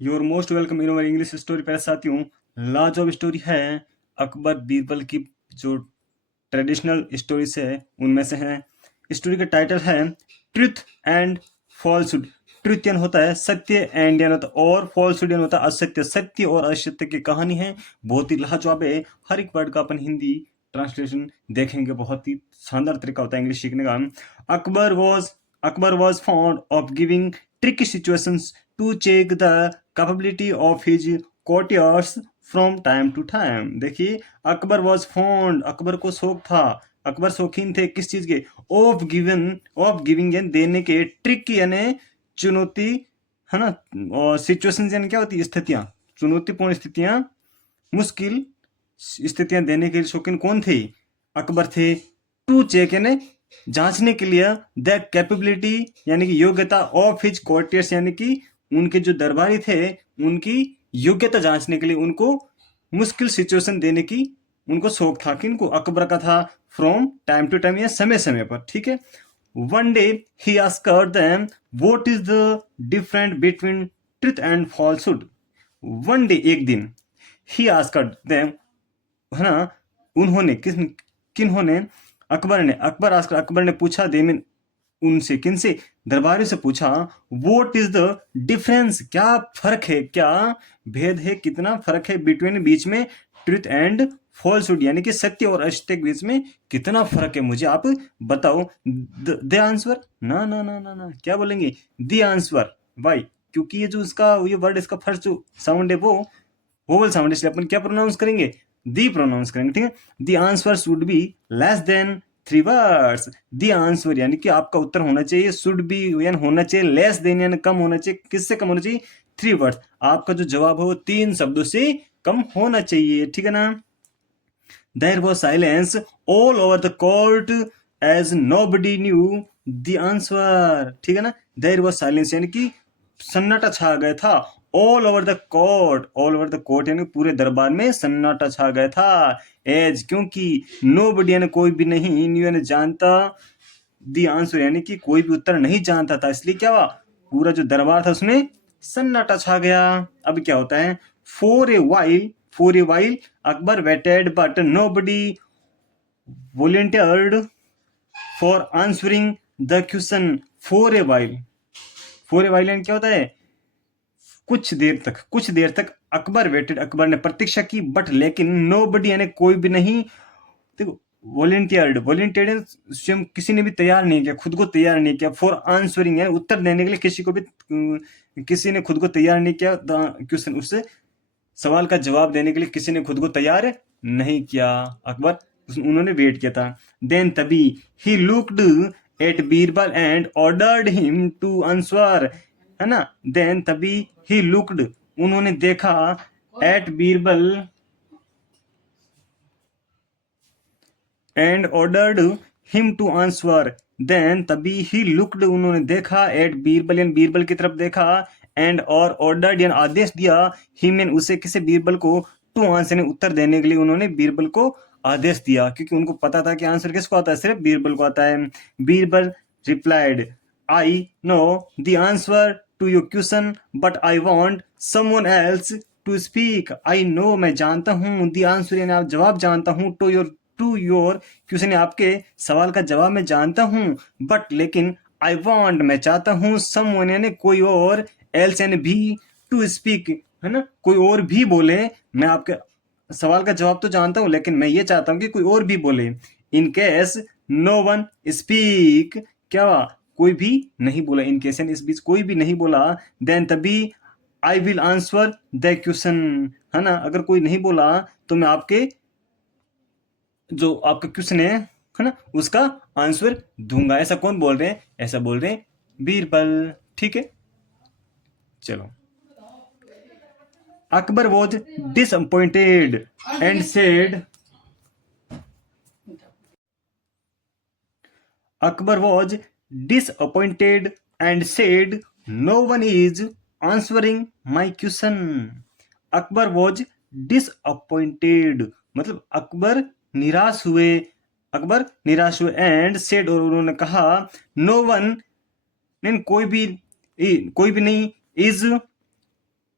Your most welcome in our English story. पहले साथियों, लाजवाब स्टोरी है। अकबर बीरबल की जो ट्रेडिशनल स्टोरीज है उनमें से है। स्टोरी का टाइटल है ट्रुथ एंड फॉल्सहुड। ट्रुथ यानी होता है सत्य, एंड यानी होता है और, फॉल्सहुड यानी होता है असत्य। सत्य और असत्य की कहानी है, बहुत ही लाजवाब है। हर एक वर्ड का अपन हिंदी ट्रांसलेशन देखेंगे, बहुत ही शानदार तरीका होता है इंग्लिश सीखने का। Akbar was fond of giving tricky situations to check the capability of his courtiers from time to time। देखिए, अकबर वॉज फॉन्ड, अकबर को शौक था, अकबर शौकीन थे किस चीज के? ऑफ गिविंग यानी देने के, ट्रिक यानी चुनौती, है ना, और सिचुएशंस यानी क्या होती है? स्थितियां, चुनौतीपूर्ण स्थितियां, मुश्किल स्थितियां देने के शौकीन कौन थे? अकबर थे। टू चेक यानी जांचने के लिए, द कैपेबिलिटी यानी कि योग्यता, ऑफ हिज कोर्टियर्स यानी कि उनके जो दरबारी थे उनकी योग्यता जांचने के लिए, उनको मुश्किल सिचुएशन देने की उनको शौक था। किनको? अकबर का था। फ्रॉम टाइम टू टाइम या समय समय पर, ठीक है। One day he asked them what is the difference between truth and falsehood. One day, एक दिन, ही आस्क्ड देम, है ना, उन्होंने, किन्होंने? अकबर ने पूछा, देमिन, उनसे, किनसे? दरबारी से पूछा। वोट इज द डिफरेंस, क्या फर्क है, क्या भेद है, कितना फर्क है, बिटवीन, बीच में, ट्रुथ एंड फॉल्सहुड यानी कि सत्य और असत्य के बीच में कितना फर्क है, मुझे आप बताओ। द आंसर, ना ना ना ना ना, क्या बोलेंगे? The answer. वाई? क्योंकि ये जो इसका, ये वर्ड, इसका फर्स्ट जो साउंड है वो वोवल साउंड, इसलिए अपन क्या प्रोनाउंस करेंगे? दी प्रोनाउंस करेंगे, ठीक है। The answer should be less than 3 words. The answer यानी कि आपका उत्तर होना चाहिए, शुड बी यानी होना चाहिए, लेस देन यानी कम होना चाहिए, किससे कम होना चाहिए? 3 वर्ड्स। आपका जो जवाब है वो 3 शब्दों से कम होना चाहिए, ठीक है ना। There was silence all over the court as nobody knew the answer, ठीक है ना। There was silence यानी कि सन्नाटा छा गया था। All over the court, all over the court यानी पूरे दरबार में सन्नाटा छा गया था। एज, क्योंकि, नोबडी यानी कोई भी नहीं, न्यू यानी जानता, द आंसर यानी कि कोई भी उत्तर नहीं जानता था, इसलिए क्या हुआ? पूरा जो दरबार था उसमें सन्नाटा छा गया। अब क्या होता है? For a while Akbar waited but nobody volunteered for answering the question। For a while, for a while क्या होता है? कुछ देर तक अकबर वेटेड, अकबर ने प्रतीक्षा की, बट लेकिन, नोबडी यानी कोई भी नहीं, देखो, वॉलेंटियर्ड स्वयं किसी ने भी तैयार नहीं किया, खुद को तैयार नहीं किया। फॉर आंसरिंग है उत्तर देने के लिए, किसी को भी, किसी ने खुद को तैयार नहीं किया। क्वेश्चन, उससे सवाल का जवाब देने के लिए किसी ने खुद को तैयार नहीं किया। अकबर, उन्होंने वेट किया था। देन, तभी, he looked at Birbal and ordered him to answer, है ना। देन, तभी, ही लुक्ड, उन्होंने देखा, at Birbal and ordered him to answer. Then, तभी, ही लुक्ड, उन्होंने देखा, एट बीरबल यानी बीरबल की तरफ देखा, एंड और ऑर्डर्ड यानी आदेश दिया, हिम यानी उसे, किसे? बीरबल को, टू आंसर यानी उत्तर देने के लिए उन्होंने बीरबल को आदेश दिया, क्योंकि उनको पता था कि आंसर किसको आता है? सिर्फ बीरबल को आता है। Birbal replied, I know the answer to your question but I want someone else to speak. I know, मैं जानता हूँ, द आंसर यानी आप जवाब जानता हूँ, टू योर क्वेश्चन आपके सवाल का जवाब मैं जानता हूं, बट लेकिन, आई वांट मैं चाहता हूं, समवन यानी कोई और, एल्स यानी भी, टू स्पीक है ना, कोई और भी बोले। मैं आपके सवाल का जवाब तो जानता हूं, लेकिन मैं ये चाहता हूं कि कोई और भी बोले। In case no one speak, क्या हुआ? कोई भी नहीं बोला। इन केस यानी इस बीच कोई भी नहीं बोला। देन, तभी, I will answer the question, है ना। अगर कोई नहीं बोला तो मैं आपके जो आपका क्वेश्चन है ना, उसका आंसर दूंगा। ऐसा कौन बोल रहे हैं? ऐसा बोल रहे हैं बीरबल, ठीक है। चलो, Akbar was disappointed and said, Akbar was disappointed and said, no one is answering my question. Akbar was disappointed मतलब अकबर निराश हुए, अकबर निराश हुए, एंड सेड और उन्होंने कहा, नो वन कोई भी नहीं, इज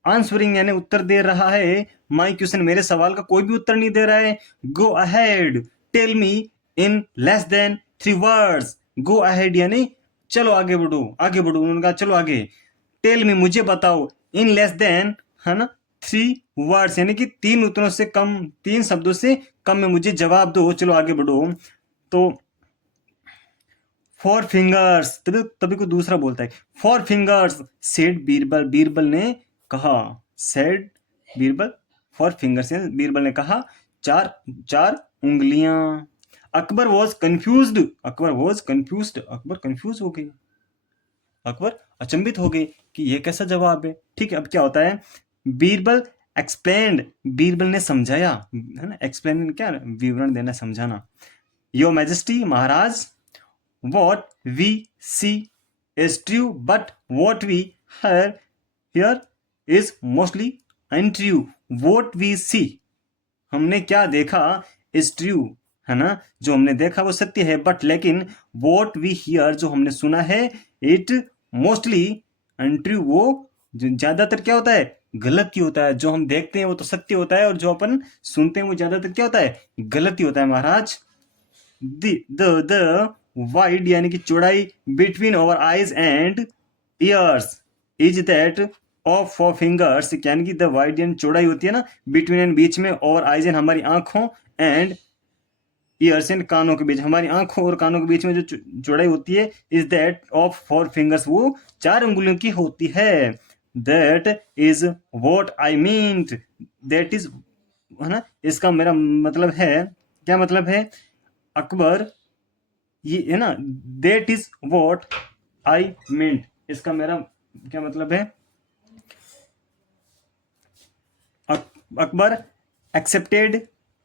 आंसरिंग यानी उत्तर दे रहा है, माई क्वेश्चन मेरे सवाल का कोई भी उत्तर नहीं दे रहा है। Go ahead tell me in less than 3 words. Go ahead यानी चलो आगे बढ़ो, आगे बढ़ो, उन्होंने कहा चलो आगे। टेल मी मुझे बताओ, इन लेस देन है ना 3 वर्ड्स यानी कि 3 उत्तरों से कम, 3 शब्दों से कम में मुझे जवाब दो, चलो आगे बढ़ो। तो 4 फिंगर्स, तभी तभी को दूसरा बोलता है 4 फिंगर्स सेड बीरबल, बीरबल ने कहा, सेड बीरबल 4 फिंगर्स, बीरबल ने कहा 4 उंगलियां। Akbar was confused, Akbar was confused, Akbar confuse हो गए, अकबर अचंभित हो गए कि ये कैसा जवाब है। ठीक है, अब क्या होता है, बीरबल एक्सप्लेन्ड, बीरबल ने समझाया, है ना, एक्सप्लेन क्या, विवरण देना, समझाना। Your majesty, Maharaj, what we see is true, but what we hear is mostly untrue. What we see, हमने क्या देखा, is true, है ना, जो हमने देखा वो सत्य है, बट लेकिन what we hear, जो हमने सुना है, it mostly untrue, वो ज्यादातर क्या होता है, गलत ही होता है। जो हम देखते हैं वो तो सत्य होता है, और जो अपन सुनते हैं वो ज्यादातर क्या होता है, गलत ही होता है महाराज। द वाइड यानी कि चौड़ाई between our eyes and ears is that of 4 fingers, यानी कि द वाइड यानी चौड़ाई होती है ना, बिटवीन एंड बीच में, और आईज एंड हमारी आंखों, एंड ईयर्स एंड कानों के बीच, हमारी आंखों और कानों के बीच में जो चौड़ाई होती है, इज दैट ऑफ 4 फिंगर्स, वो 4 उंगलियों की होती है। That is what I mean, that is, है ना, इसका मेरा मतलब है, क्या मतलब है, अकबर, ये है ना, that is what I meant, इसका मेरा क्या मतलब है, Akbar accepted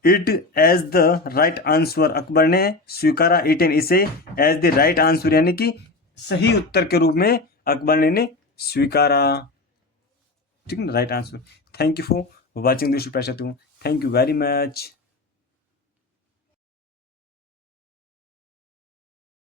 it as the right answer, Akbar ने स्वीकारा इट एंड इसे एज द राइट आंसर, यानी कि सही उत्तर के रूप में अकबर ने स्वीकारा। ठीक है ना, right answer. Thank you for watching this, thank you very much.